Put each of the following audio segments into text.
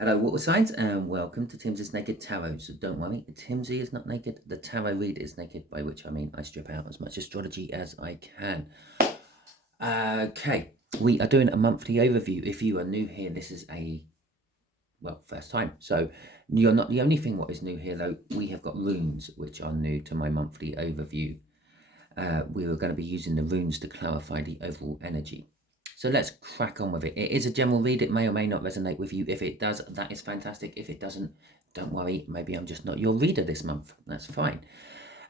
Hello, water signs, and welcome to Timsy Naked Tarot. So don't worry, Timsy is not naked. The tarot read is naked, by which I mean I strip out as much astrology as I can. Okay, we are doing a monthly overview. If you are new here, this is first time. So you're not the only thing what is new here, though. We have got runes, which are new to my monthly overview. We are going to be using the runes to clarify the overall energy. So let's crack on with it. It is a general read. It may or may not resonate with you. If it does, that is fantastic. If it doesn't, don't worry. Maybe I'm just not your reader this month. That's fine.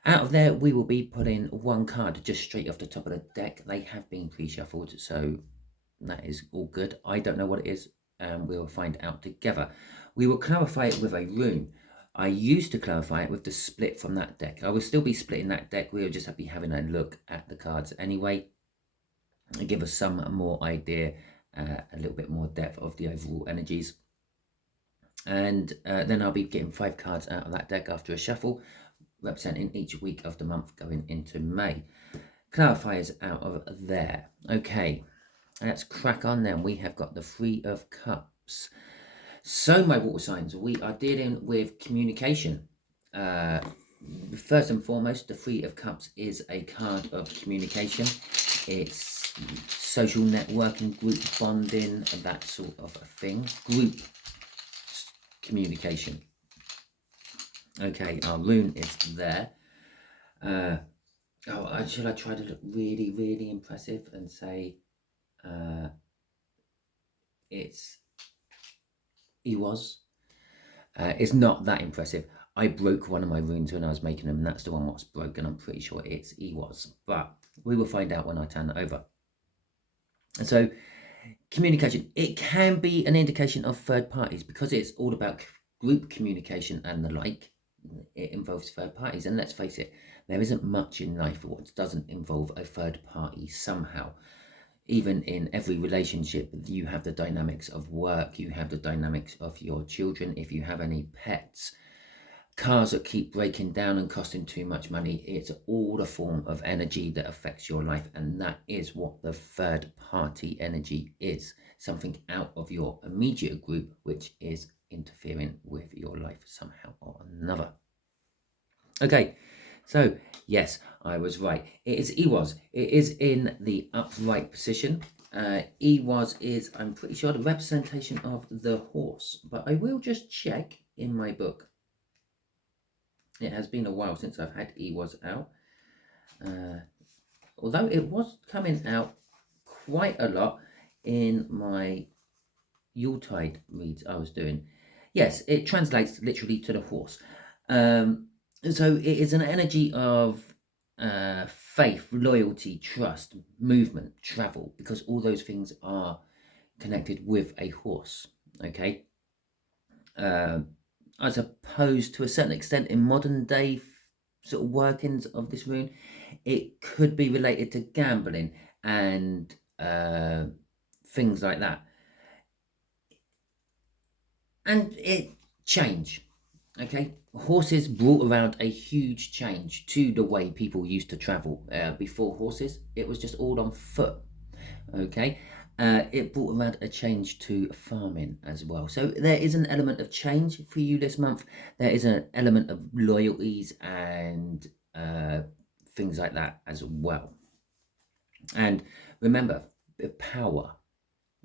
Out of there, we will be putting one card just straight off the top of the deck. They have been pre-shuffled, so that is all good. I don't know what it is, and we will find out together. We will clarify it with a rune. I used to clarify it with the split from that deck. I will still be splitting that deck. We will just be having a look at the cards anyway, and give us some more idea, a little bit more depth of the overall energies. And then I'll be getting 5 cards out of that deck after a shuffle, representing each week of the month going into May. Clarifiers out of there. Okay, let's crack on then. We have got the Three of Cups. So my water signs, we are dealing with communication. First and foremost, the Three of Cups is a card of communication. It's social networking, group bonding, that sort of a thing. Group communication. Okay, our rune is there. Should I try to look really, really impressive and say it's not that impressive. I broke one of my runes when I was making them, and that's the one what's broken. I'm pretty sure it's but we will find out when I turn it over. And so communication, it can be an indication of third parties because it's all about group communication and the like. It involves third parties, and let's face it, there isn't much in life what doesn't involve a third party somehow. Even in every relationship, you have the dynamics of work, you have the dynamics of your children, if you have any pets, cars that keep breaking down and costing too much money. It's all a form of energy that affects your life, and that is what the third party energy is. Something out of your immediate group which is interfering with your life somehow or another. Okay, so yes, I was right. It is Ewaz. It is in the upright position. Ewaz is, I'm pretty sure, the representation of the horse, but I will just check in my book. It has been a while since I've had Ewaz out, although it was coming out quite a lot in my Yuletide reads I was doing. Yes, it translates literally to the horse. So it is an energy of faith, loyalty, trust, movement, travel, because all those things are connected with a horse. Okay. As opposed to a certain extent in modern day sort of workings of this rune, it could be related to gambling and things like that. And it change. Okay, horses brought around a huge change to the way people used to travel. Before horses, it was just all on foot. Okay, it brought around a change to farming as well. So there is an element of change for you this month. There is an element of loyalties and things like that as well. And remember, power.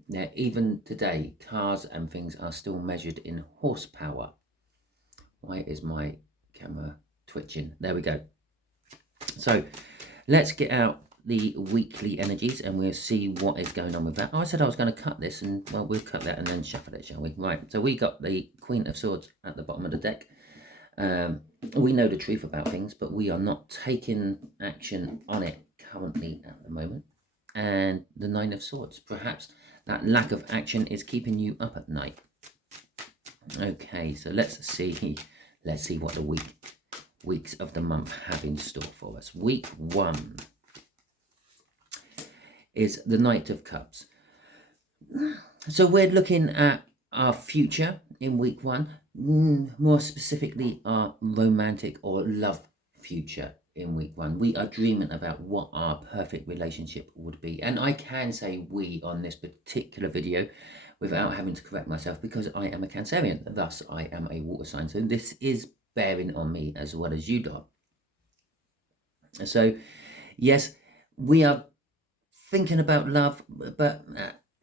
Now, even today, cars and things are still measured in horsepower. Why is my camera twitching? There we go. So let's get out the weekly energies and we'll see what is going on with that. I said I was going to cut this, and well, we'll cut that and then shuffle it, shall we? Right, so we got the Queen of Swords at the bottom of the deck. We know the truth about things, but we are not taking action on it currently at the moment. And the Nine of Swords, perhaps that lack of action is keeping you up at night. Okay, so let's see what the weeks of the month have in store for us. Week 1 is the Knight of Cups. So we're looking at our future in week 1, more specifically our romantic or love future in week 1. We are dreaming about what our perfect relationship would be, and I can say we on this particular video, without having to correct myself, because I am a Cancerian, thus I am a water sign. So this is bearing on me as well as you do. So yes, we are thinking about love, but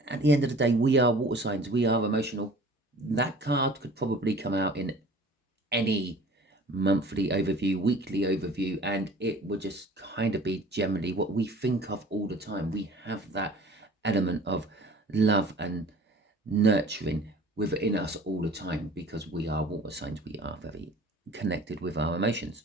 at the end of the day, we are water signs, we are emotional. That card could probably come out in any monthly overview, weekly overview, and it would just kind of be generally what we think of all the time. We have that element of love and nurturing within us all the time, because we are water signs. We are very connected with our emotions.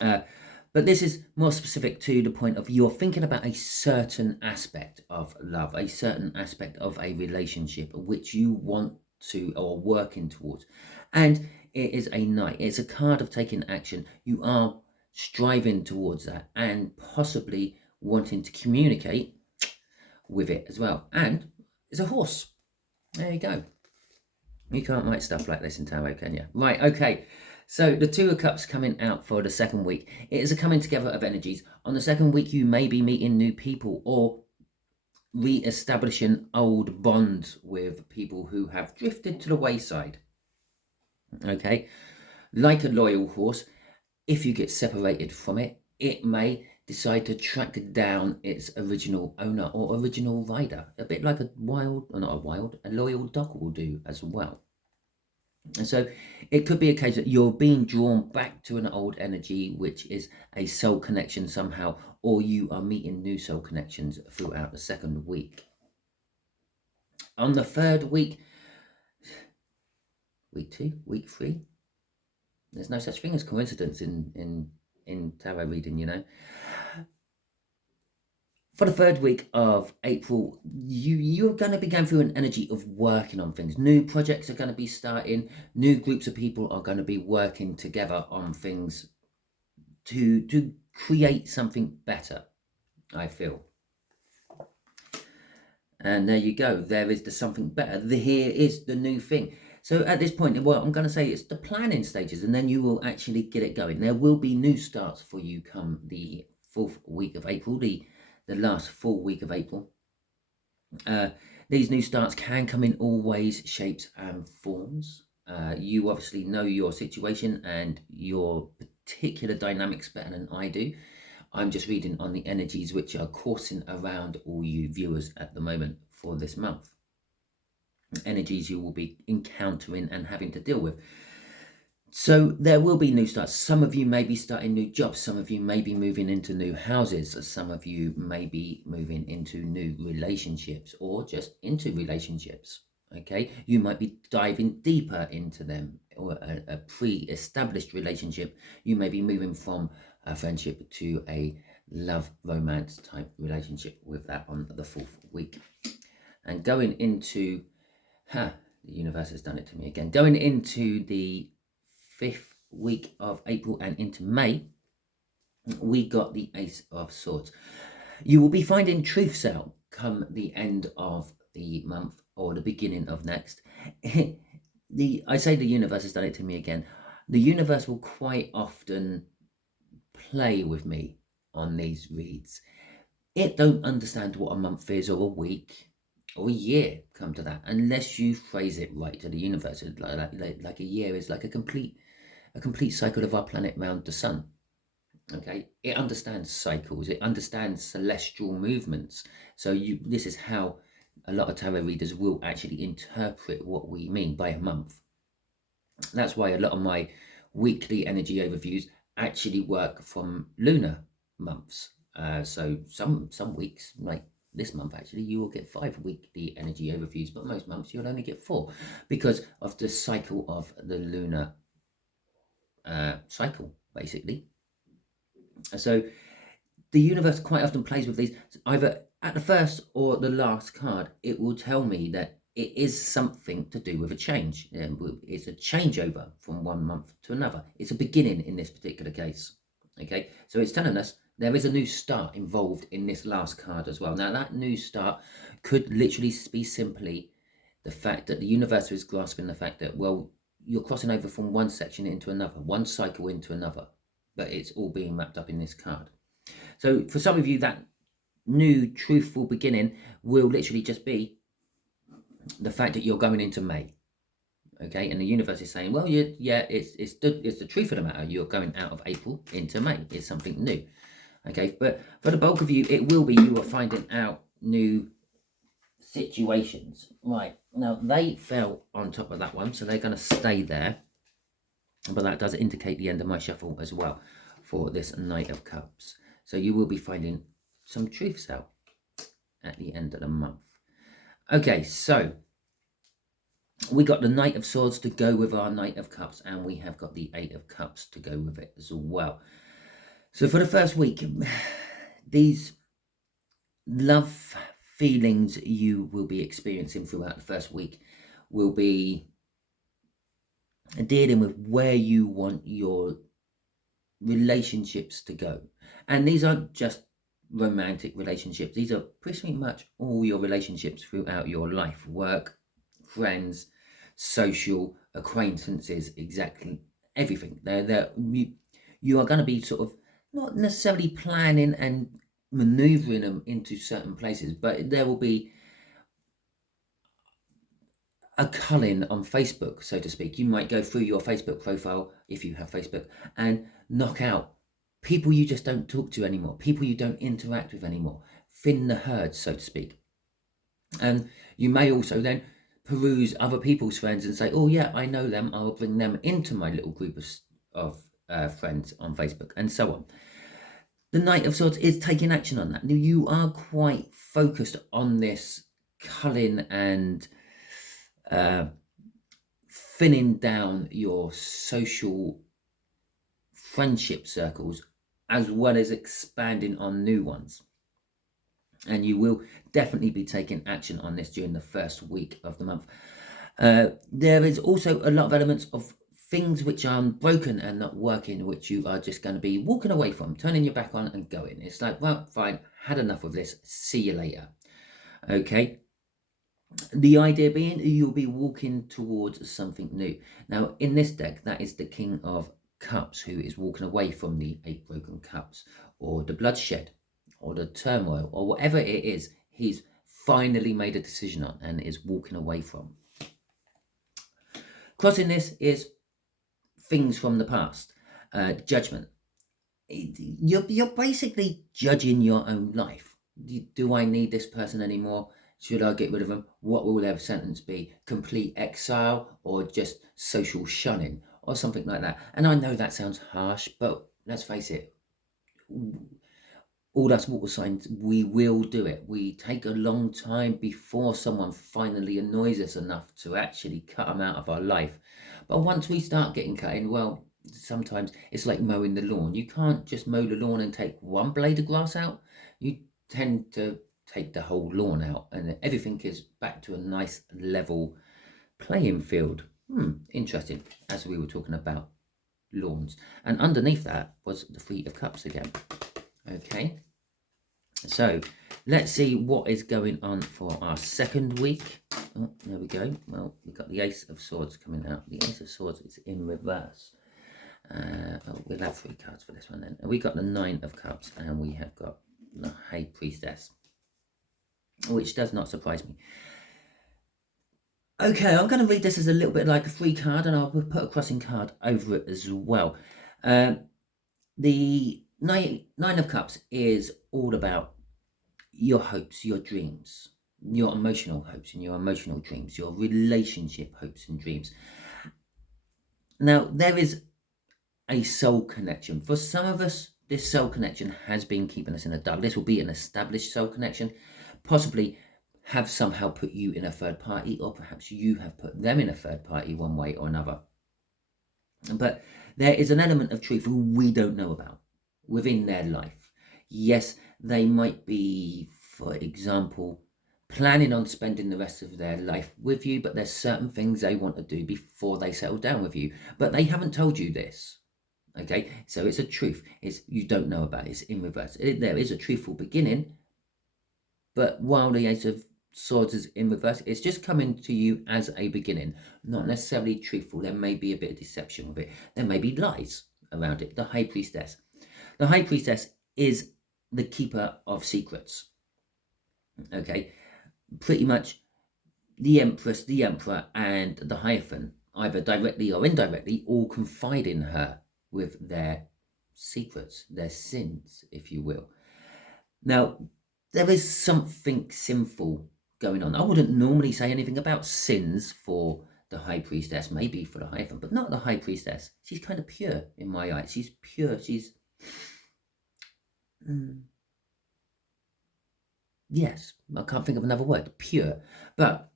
But this is more specific to the point of you're thinking about a certain aspect of love, a certain aspect of a relationship which you want to or working towards. And it is a knight. It's a card of taking action. You are striving towards that and possibly wanting to communicate with it as well. And it's a horse. There you go. You can't write stuff like this in tarot, can you? Right, okay. So the Two of Cups coming out for the second week. It is a coming together of energies. On the second week, you may be meeting new people or re-establishing old bonds with people who have drifted to the wayside. Okay, like a loyal horse, if you get separated from it, it may decide to track down its original owner or original rider, a bit like a loyal dog will do as well. And so it could be a case that you're being drawn back to an old energy, which is a soul connection somehow, or you are meeting new soul connections throughout the second week. On the third week, week 2, week 3, there's no such thing as coincidence in tarot reading, you know. For the third week of April, you're going to be going through an energy of working on things. New projects are going to be starting. New groups of people are going to be working together on things to create something better, I feel. And there you go. There is the something better. Here is the new thing. So at this point, what I'm going to say is the planning stages, and then you will actually get it going. There will be new starts for you come the 4th week of April, the last full week of April. These new starts can come in all ways, shapes and forms. You obviously know your situation and your particular dynamics better than I do. I'm just reading on the energies which are coursing around all you viewers at the moment for this month. Energies you will be encountering and having to deal with. So there will be new starts. Some of you may be starting new jobs. Some of you may be moving into new houses. Some of you may be moving into new relationships or just into relationships. Okay, you might be diving deeper into them, or a pre-established relationship. You may be moving from a friendship to a love romance type relationship with that on the 4th week. And going into, the universe has done it to me again. Going into the 5th week of April and into May, we got the Ace of Swords. You will be finding truths out come the end of the month or the beginning of next. I say the universe has done it to me again. The universe will quite often play with me on these reads. It don't understand what a month is or a week or a year, come to that, unless you phrase it right to the universe. Like a year is like a complete cycle of our planet around the sun. Okay, it understands cycles, it understands celestial movements. So this is how a lot of tarot readers will actually interpret what we mean by a month. That's why a lot of my weekly energy overviews actually work from lunar months. So some weeks, like this month actually, you will get 5 weekly energy overviews, but most months you'll only get 4 because of the cycle of the lunar cycle, basically. So the universe quite often plays with these. Either at the first or the last card, it will tell me that it is something to do with a change. It's a changeover from one month to another. It's a beginning in this particular case. Okay, so it's telling us there is a new start involved in this last card as well. Now that new start could literally be simply the fact that the universe is grasping the fact that, well, you're crossing over from one section into another, one cycle into another, but it's all being wrapped up in this card. So for some of you, that new truthful beginning will literally just be the fact that you're going into May. Okay, and the universe is saying, well, it's the truth of the matter. You're going out of April into May. It's something new. Okay, but for the bulk of you, it will be you are finding out new situations. Right, now they fell on top of that one, so they're going to stay there. But that does indicate the end of my shuffle as well for this Knight of Cups. So you will be finding some truths out at the end of the month. Okay, so we got the Knight of Swords to go with our Knight of Cups, and we have got the Eight of Cups to go with it as well. So for the first week, these love feelings you will be experiencing throughout the first week will be dealing with where you want your relationships to go. And these aren't just romantic relationships. These are pretty much all your relationships throughout your life. Work, friends, social, acquaintances, exactly everything. You are going to be sort of not necessarily planning and maneuvering them into certain places, but there will be a culling on Facebook, so to speak. You might go through your Facebook profile, if you have Facebook, and knock out people you just don't talk to anymore, people you don't interact with anymore, thin the herd, so to speak. And you may also then peruse other people's friends and say, oh yeah, I know them, I'll bring them into my little group of friends on Facebook, and so on. The Knight of Swords is taking action on that. You are quite focused on this culling and thinning down your social friendship circles, as well as expanding on new ones. And you will definitely be taking action on this during the first week of the month. There is also a lot of elements of things which are broken and not working, which you are just going to be walking away from, turning your back on and going. It's like, well, fine, had enough of this, see you later. Okay, the idea being you'll be walking towards something new. Now in this deck, that is the King of Cups, who is walking away from the 8 broken cups, or the bloodshed, or the turmoil, or whatever it is he's finally made a decision on and is walking away from. Crossing this is things from the past, judgment. You're basically judging your own life. Do I need this person anymore? Should I get rid of them? What will their sentence be? Complete exile, or just social shunning, or something like that? And I know that sounds harsh, but let's face it, all us water signs, we will do it. We take a long time before someone finally annoys us enough to actually cut them out of our life. But once we start getting cut in, well, sometimes it's like mowing the lawn. You can't just mow the lawn and take one blade of grass out. You tend to take the whole lawn out, and everything is back to a nice level playing field. Interesting, as we were talking about lawns. And underneath that was the 3 of Cups again. Okay, so let's see what is going on for our second week. Oh, there we go. Well, we've got the Ace of Swords coming out. The Ace of Swords is in reverse. We'll have 3 cards for this one then. We got the 9 of Cups, and we have got the High Priestess, which does not surprise me. Okay, I'm going to read this as a little bit like a free card, and I'll put a crossing card over it as well. The Nine of Cups is all about your hopes, your dreams, your emotional hopes and your emotional dreams, your relationship hopes and dreams. Now, there is a soul connection. For some of us, this soul connection has been keeping us in the dark. This will be an established soul connection, possibly have somehow put you in a third party, or perhaps you have put them in a third party one way or another. But there is an element of truth we don't know about within their life. Yes, they might be, for example, planning on spending the rest of their life with you, but there's certain things they want to do before they settle down with you. But they haven't told you this. Okay, so it's a truth. It's you don't know about it. It's in reverse. There is a truthful beginning, but while the Ace of Swords is in reverse, it's just coming to you as a beginning, not necessarily truthful. There may be a bit of deception with it. There may be lies around it. The High Priestess. The High Priestess is the keeper of secrets. Okay, pretty much the Empress, the Emperor, and the Hierophant, either directly or indirectly, all confide in her with their secrets, their sins, if you will. Now, there is something sinful going on. I wouldn't normally say anything about sins for the High Priestess, maybe for the Hierophant, but not the High Priestess. She's kind of pure in my eyes. She's pure. She's... yes, I can't think of another word. Pure. But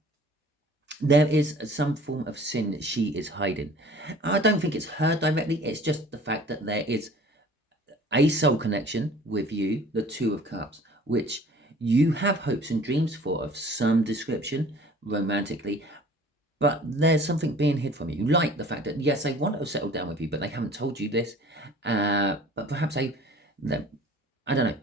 there is some form of sin that she is hiding. I don't think it's her directly. It's just the fact that there is a soul connection with you, the Two of Cups, which you have hopes and dreams for of some description romantically, but there's something being hid from you. Like the fact that, yes, they want to settle down with you, but they haven't told you this. But perhaps I don't know.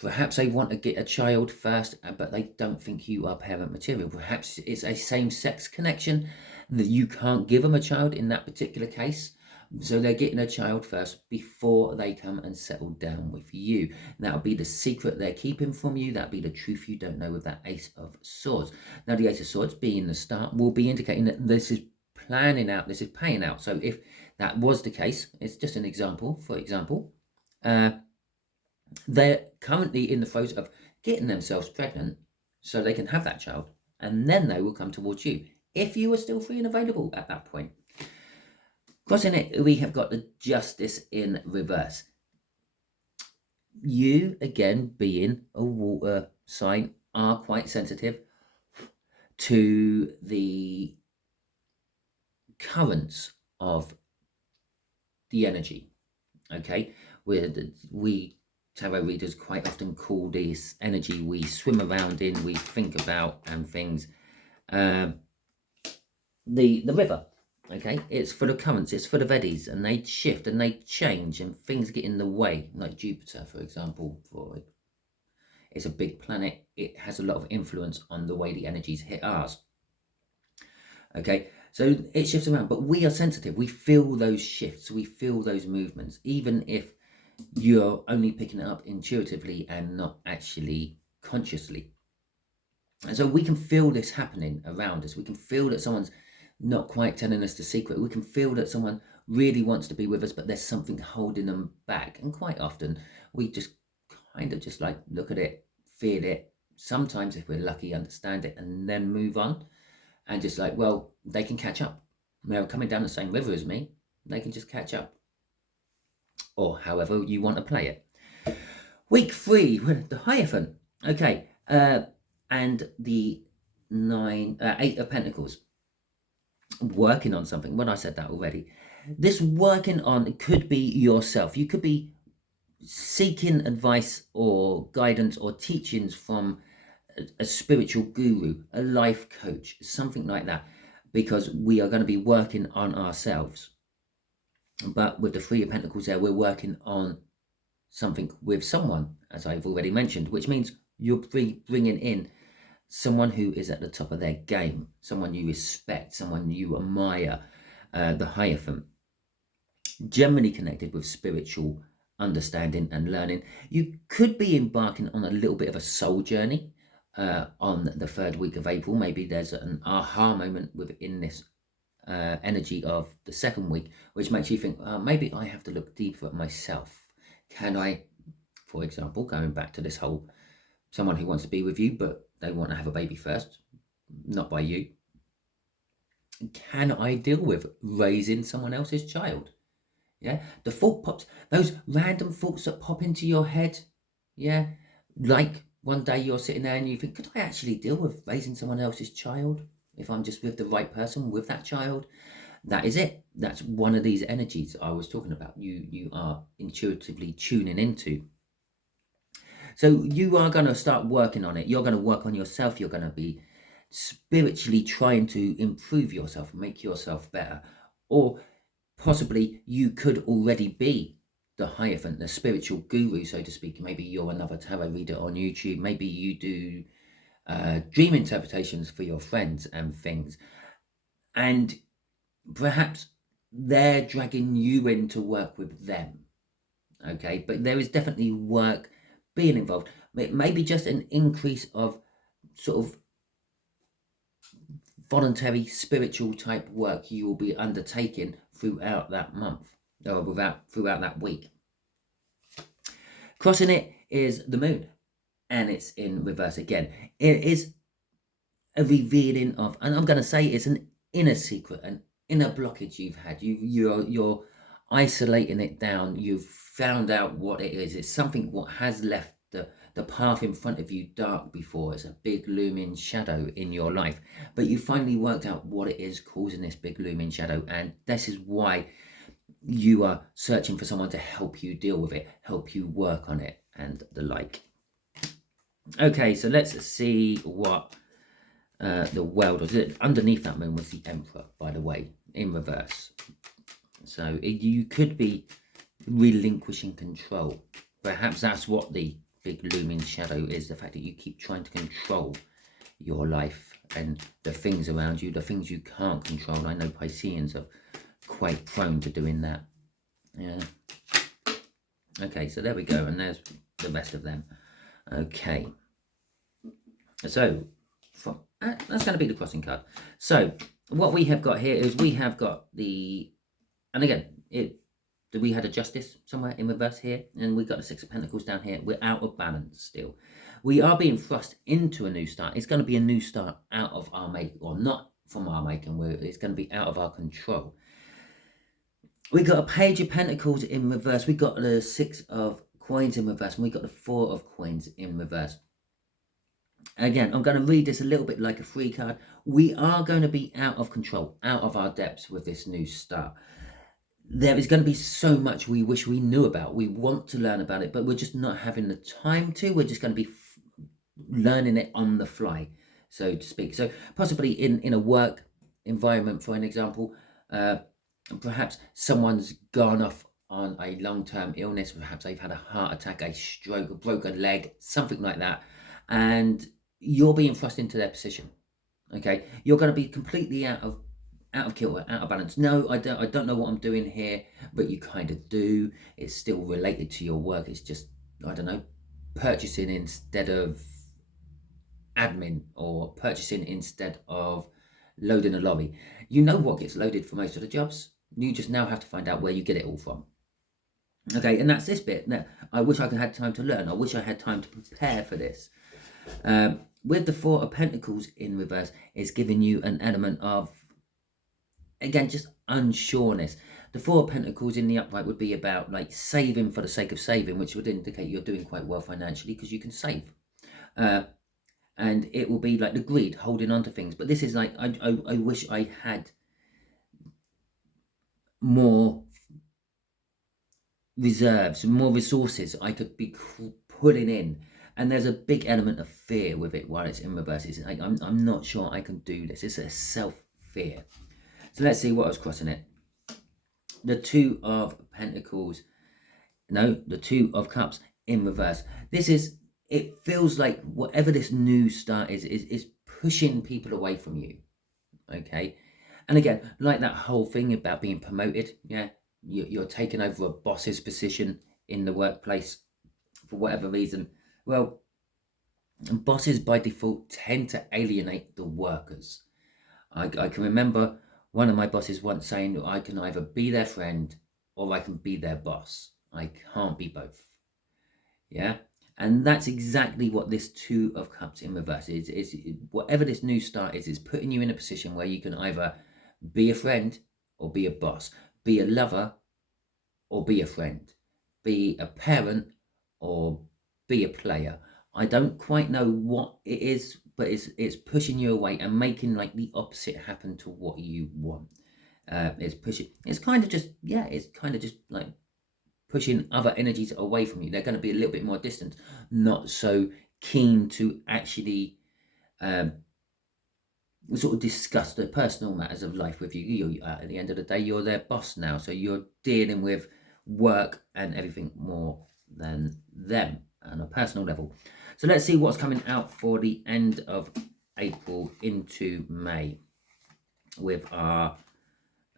Perhaps they want to get a child first, but they don't think you are parent material. Perhaps it's a same-sex connection that you can't give them a child in that particular case. So they're getting a child first before they come and settle down with you. That'll be the secret they're keeping from you. That'll be the truth you don't know with that Ace of Swords. Now, the Ace of Swords being the start will be indicating that this is planning out, this is paying out. So if that was the case, it's just an example, for example, they're currently in the throes of getting themselves pregnant so they can have that child, and then they will come towards you if you are still free and available at that point. Crossing it, we have got the Justice in reverse. You, again, being a water sign, are quite sensitive to the currents of the energy. Okay, we tarot readers quite often call this energy we swim around in, we think about, and things, the river. Okay, it's full of currents, it's full of eddies, and they shift and they change, and things get in the way. Like Jupiter, for example, it's a big planet. It has a lot of influence on the way the energies hit ours. Okay, so it shifts around, but we are sensitive. We feel those shifts, we feel those movements, even if you're only picking it up intuitively and not actually consciously. And so we can feel this happening around us. We can feel that someone's not quite telling us the secret. We can feel that someone really wants to be with us, but there's something holding them back. And quite often we just kind of just like look at it, feel it. Sometimes, if we're lucky, understand it, and then move on. And just like, well, they can catch up. They're coming down the same river as me. They can just catch up. Or however you want to play it. Week 3, the Hierophant. Okay, and the 8 of Pentacles. Working on something. Well, I said that already. This working on could be yourself. You could be seeking advice or guidance or teachings from a spiritual guru, a life coach, something like that, because we are going to be working on ourselves. But with the 3 of Pentacles there, we're working on something with someone, as I've already mentioned, which means you're bringing in someone who is at the top of their game, someone you respect, someone you admire, the Hierophant. Generally connected with spiritual understanding and learning. You could be embarking on a little bit of a soul journey on the 3rd week of April. Maybe there's an aha moment within this energy of the 2nd week, which makes you think, maybe I have to look deeper at myself. Can I, for example, going back to this whole someone who wants to be with you, but they want to have a baby first, not by you. Can I deal with raising someone else's child? Yeah, the thought pops, those random thoughts that pop into your head. Yeah, like one day you're sitting there and you think, could I actually deal with raising someone else's child if I'm just with the right person with that child? That is it. That's one of these energies I was talking about. You are intuitively tuning into. So you are going to start working on it. You're going to work on yourself. You're going to be spiritually trying to improve yourself, make yourself better. Or possibly you could already be the Hierophant, the spiritual guru, so to speak. Maybe you're another tarot reader on YouTube. Maybe you do dream interpretations for your friends and things. And perhaps they're dragging you in to work with them. Okay, but there is definitely work being involved. It may be just an increase of sort of voluntary spiritual type work you will be undertaking throughout that month, or throughout that week. Crossing it is the moon, and it's in reverse again. It is a revealing of, and I'm going to say it's an inner secret, an inner blockage you've had. You're isolating it down. You've found out what it is. It's something what has left the path in front of you dark before. It's a big looming shadow in your life, but you finally worked out what it is causing this big looming shadow, and this is why you are searching for someone to help you deal with it, help you work on it, and the like. Okay, so let's see what the world was. Underneath that moon was the Emperor, by the way, in reverse. So you could be relinquishing control. Perhaps that's what the big looming shadow is, the fact that you keep trying to control your life and the things around you, the things you can't control. I know Pisceans are quite prone to doing that. Yeah. Okay, so there we go, and there's the rest of them. Okay. So that's going to be the crossing card. So what we have got here is we have got the, and again, we had a Justice somewhere in reverse here, and we've got the Six of Pentacles down here. We're out of balance still. We are being thrust into a new start. It's going to be a new start out of our make, or not from our making. It's going to be out of our control. We got a Page of Pentacles in reverse. We got the Six of Coins in reverse, and we got the Four of Coins in reverse. Again, I'm going to read this a little bit like a free card. We are going to be out of control, out of our depths with this new start. There is going to be so much we wish we knew about. We want to learn about it, but we're just not having the time to. We're just going to be learning it on the fly, so to speak. So possibly in a work environment, for an example, perhaps someone's gone off on a long-term illness. Perhaps they've had a heart attack, a stroke, a broken leg, something like that. And you're being thrust into their position. Okay, you're going to be completely out of kilter, out of balance. No, I don't know what I'm doing here, but you kind of do. It's still related to your work. It's just, I don't know, purchasing instead of admin, or purchasing instead of loading a lorry. You know what gets loaded for most of the jobs. You just now have to find out where you get it all from. Okay, and that's this bit. Now, I wish I had time to learn. I wish I had time to prepare for this. With the Four of Pentacles in reverse, it's giving you an element of, again, just unsureness. The Four of Pentacles in the upright would be about like saving for the sake of saving, which would indicate you're doing quite well financially because you can save. And it will be like the greed, holding on to things. But this is like, I wish I had more reserves, more resources I could be pulling in. And there's a big element of fear with it while it's in reverse. It's like, I'm not sure I can do this. It's a self-fear. So let's see what was crossing it. The Two of Pentacles. No, the Two of Cups in reverse. This is, it feels like whatever this new start is pushing people away from you. Okay. And again, like that whole thing about being promoted. Yeah. You're taking over a boss's position in the workplace for whatever reason. Well, bosses by default tend to alienate the workers. I can remember one of my bosses once saying, I can either be their friend or I can be their boss. I can't be both. Yeah. And that's exactly what this Two of Cups in reverse is whatever this new start is putting you in a position where you can either be a friend or be a boss, be a lover or be a friend, be a parent or be a player. I don't quite know what it is, but it's pushing you away and making like the opposite happen to what you want. It's pushing. It's kind of just, yeah, it's kind of just like pushing other energies away from you. They're going to be a little bit more distant, not so keen to actually sort of discuss the personal matters of life with you. At the end of the day, you're their boss now, so you're dealing with work and everything more than them on a personal level. So let's see what's coming out for the end of April into May with our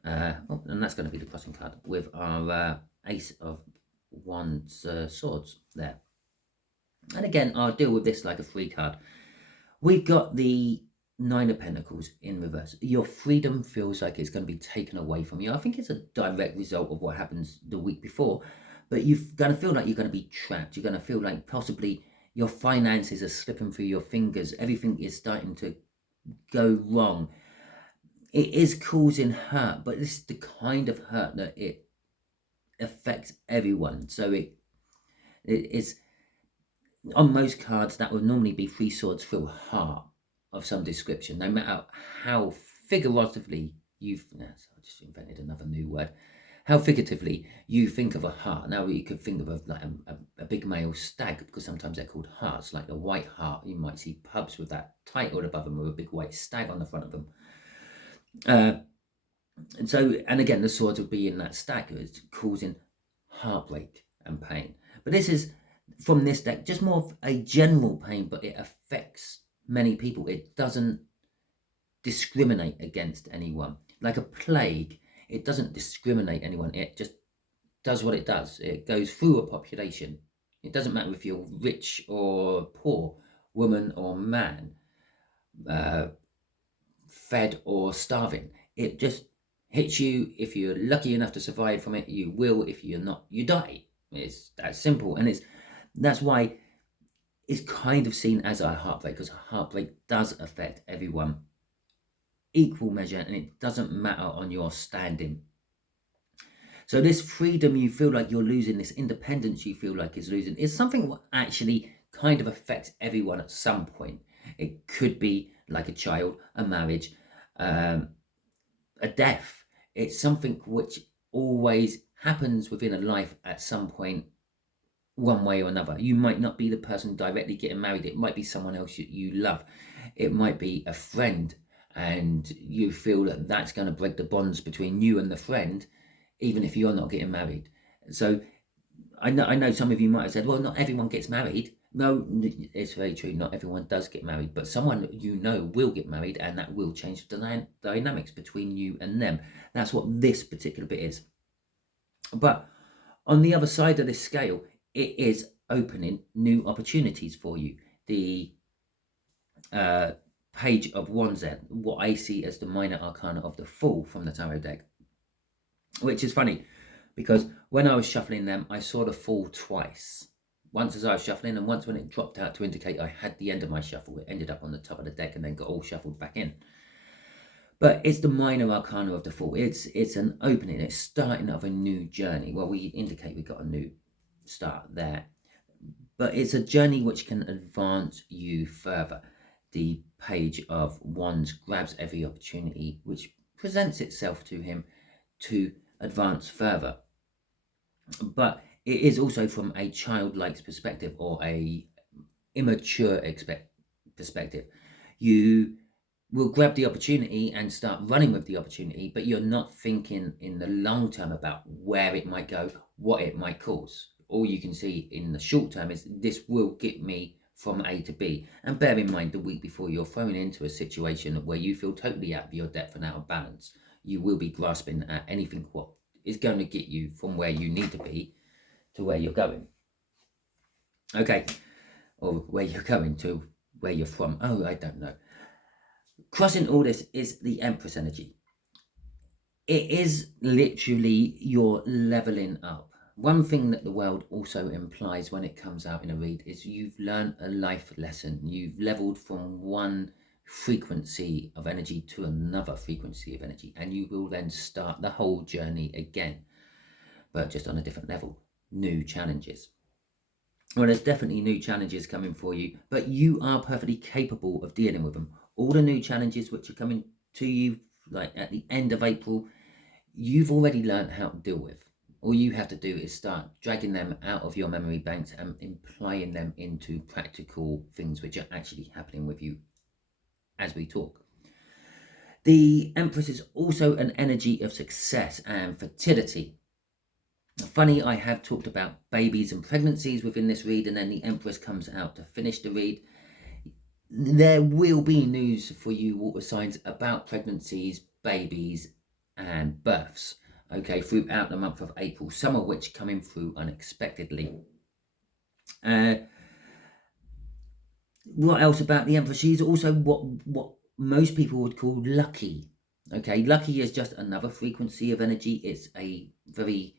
and that's going to be the crossing card with our Ace of Wands swords there. And again, I'll deal with this like a free card. We've got the Nine of Pentacles in reverse. Your freedom feels like it's going to be taken away from you. I think it's a direct result of what happens the week before, but you're going to feel like you're going to be trapped. You're going to feel like possibly your finances are slipping through your fingers. Everything is starting to go wrong. It is causing hurt, but this is the kind of hurt that it affects everyone. So it is, on most cards, that would normally be three swords through a heart of some description, no matter how figuratively I just invented another new word, how figuratively you think of a heart. Now you could think of a big male stag, because sometimes they're called hearts, like the white hart. You might see pubs with that title above them with a big white stag on the front of them. And again, the swords would be in that stag. It's causing heartbreak and pain. But this is, from this deck, just more of a general pain, but it affects many people. It doesn't discriminate against anyone. Like a plague, it doesn't discriminate anyone. It just does what it does. It goes through a population. It doesn't matter if you're rich or poor, woman or man, fed or starving. It just hits you. If you're lucky enough to survive from it, you will. If you're not, you die. It's that simple. And that's why it's kind of seen as a heartbreak, because heartbreak does affect everyone equal measure, and it doesn't matter on your standing. So this freedom you feel like you're losing, this independence you feel like is losing, is something that actually kind of affects everyone at some point. It could be like a child, a marriage, a death. It's something which always happens within a life at some point, one way or another. You might not be the person directly getting married. It might be someone else you love. It might be a friend, and you feel that that's going to break the bonds between you and the friend, even if you're not getting married. So I know some of you might have said, well, not everyone gets married. No, it's very true. Not everyone does get married, but someone you know will get married, and that will change the dynamics between you and them. That's what this particular bit is. But on the other side of this scale, it is opening new opportunities for you. The Page of Wands there, what I see as the minor arcana of the Fool from the tarot deck, which is funny because when I was shuffling them, I saw the Fool twice. Once as I was shuffling, and once when it dropped out to indicate I had the end of my shuffle. It ended up on the top of the deck and then got all shuffled back in. But it's the minor arcana of the Fool. It's an opening. It's starting of a new journey. Well, we indicate we got a new start there. But it's a journey which can advance you further. The Page of Wands grabs every opportunity which presents itself to him to advance further. But it is also from a childlike perspective, or a immature perspective. You will grab the opportunity and start running with the opportunity, but you're not thinking in the long term about where it might go, what it might cause. All you can see in the short term is this will get me from A to B. And bear in mind, the week before, you're thrown into a situation where you feel totally out of your depth and out of balance. You will be grasping at anything what is going to get you from where you need to be to where you're going. Okay, or where you're going to where you're from. Oh, I don't know. Crossing all this is the Empress energy. It is literally your leveling up. One thing that the world also implies when it comes out in a read is you've learned a life lesson. You've leveled from one frequency of energy to another frequency of energy, and you will then start the whole journey again, but just on a different level. New challenges. Well, there's definitely new challenges coming for you, but you are perfectly capable of dealing with them. All the new challenges which are coming to you, like at the end of April, you've already learned how to deal with. All you have to do is start dragging them out of your memory banks and implying them into practical things which are actually happening with you as we talk. The Empress is also an energy of success and fertility. Funny, I have talked about babies and pregnancies within this read, and then the Empress comes out to finish the read. There will be news for you, water signs, about pregnancies, babies, and births, okay, througthat the month of April, some of which coming through unexpectedly. What else about the Empress? She's also what most people would call lucky. Okay, lucky is just another frequency of energy. It's a very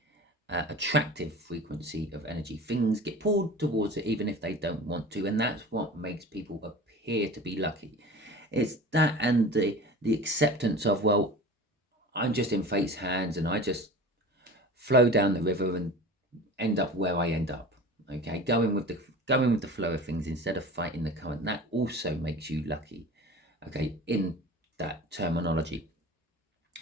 attractive frequency of energy. Things get pulled towards it even if they don't want to, and that's what makes people appear to be lucky. It's that and the acceptance of, well, I'm just in fate's hands and I just flow down the river and end up where I end up. Okay, going with the flow of things instead of fighting the current. That also makes you lucky. Okay, in that terminology,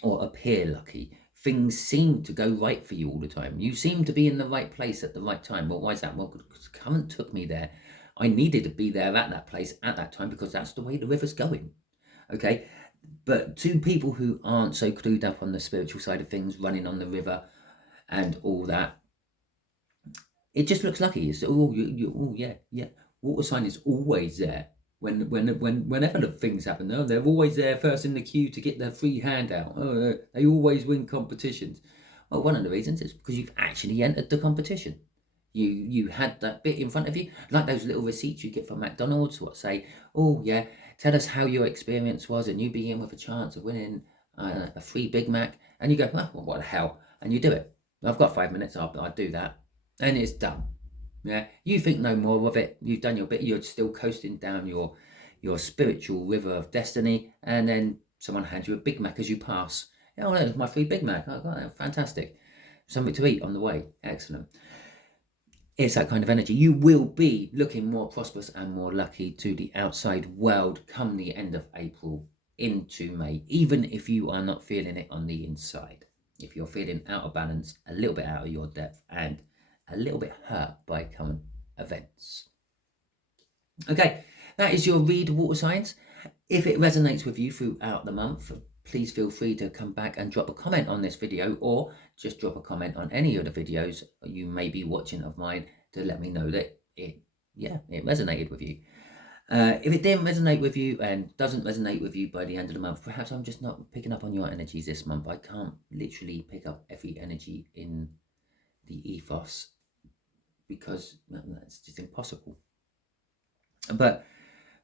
or appear lucky. Things seem to go right for you all the time. You seem to be in the right place at the right time. Well, why is that? Well, because the current took me there. I needed to be there at that place at that time because that's the way the river's going. Okay, but to people who aren't so clued up on the spiritual side of things, running on the river and all that, it just looks lucky. It's yeah. Water sign is always there. Whenever the things happen, though, they're always there first in the queue to get their free handout. They always win competitions. Well, one of the reasons is because you've actually entered the competition. You had that bit in front of you, like those little receipts you get from McDonald's, what say, oh yeah, tell us how your experience was, and you begin with a chance of winning a free Big Mac, and you go, well, what the hell, and you do it. I've got 5 minutes, I'll do that, and it's done. Yeah, you think no more of it. You've done your bit. You're still coasting down your spiritual river of destiny, and then someone hands you a Big Mac as you pass. Oh, there's my free Big Mac. Oh, fantastic! Something to eat on the way. Excellent. It's that kind of energy. You will be looking more prosperous and more lucky to the outside world come the end of April into May, even if you are not feeling it on the inside. If you're feeling out of balance, a little bit out of your depth, and a little bit hurt by current events. Okay, that is your read, water signs. If it resonates with you throughout the month, please feel free to come back and drop a comment on this video, or just drop a comment on any of the videos you may be watching of mine to let me know that it resonated with you. If it didn't resonate with you and doesn't resonate with you by the end of the month, perhaps I'm just not picking up on your energies this month. I can't literally pick up every energy in the ethos because that's just impossible. But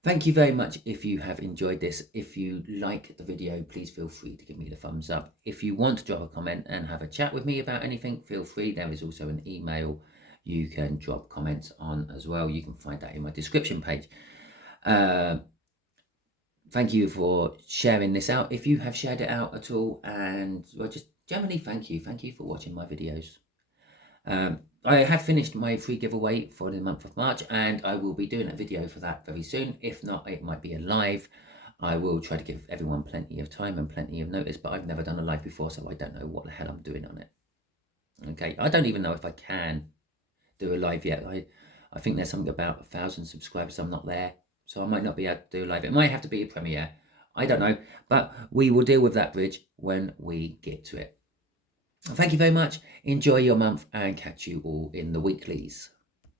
thank you very much if you have enjoyed this. If you like the video, please feel free to give me the thumbs up. If you want to drop a comment and have a chat with me about anything, feel free. There is also an email you can drop comments on as well. You can find that in my description page. Thank you for sharing this out if you have shared it out at all, and just generally thank you for watching my videos. I have finished my free giveaway for the month of March, and I will be doing a video for that very soon. If not, it might be a live. I will try to give everyone plenty of time and plenty of notice, but I've never done a live before, so I don't know what the hell I'm doing on it. Okay, I don't even know if I can do a live yet. I think there's something about 1,000 subscribers. I'm not there, so I might not be able to do a live. It might have to be a premiere. I don't know, but we will deal with that bridge when we get to it. Thank you very much. Enjoy your month and catch you all in the weeklies.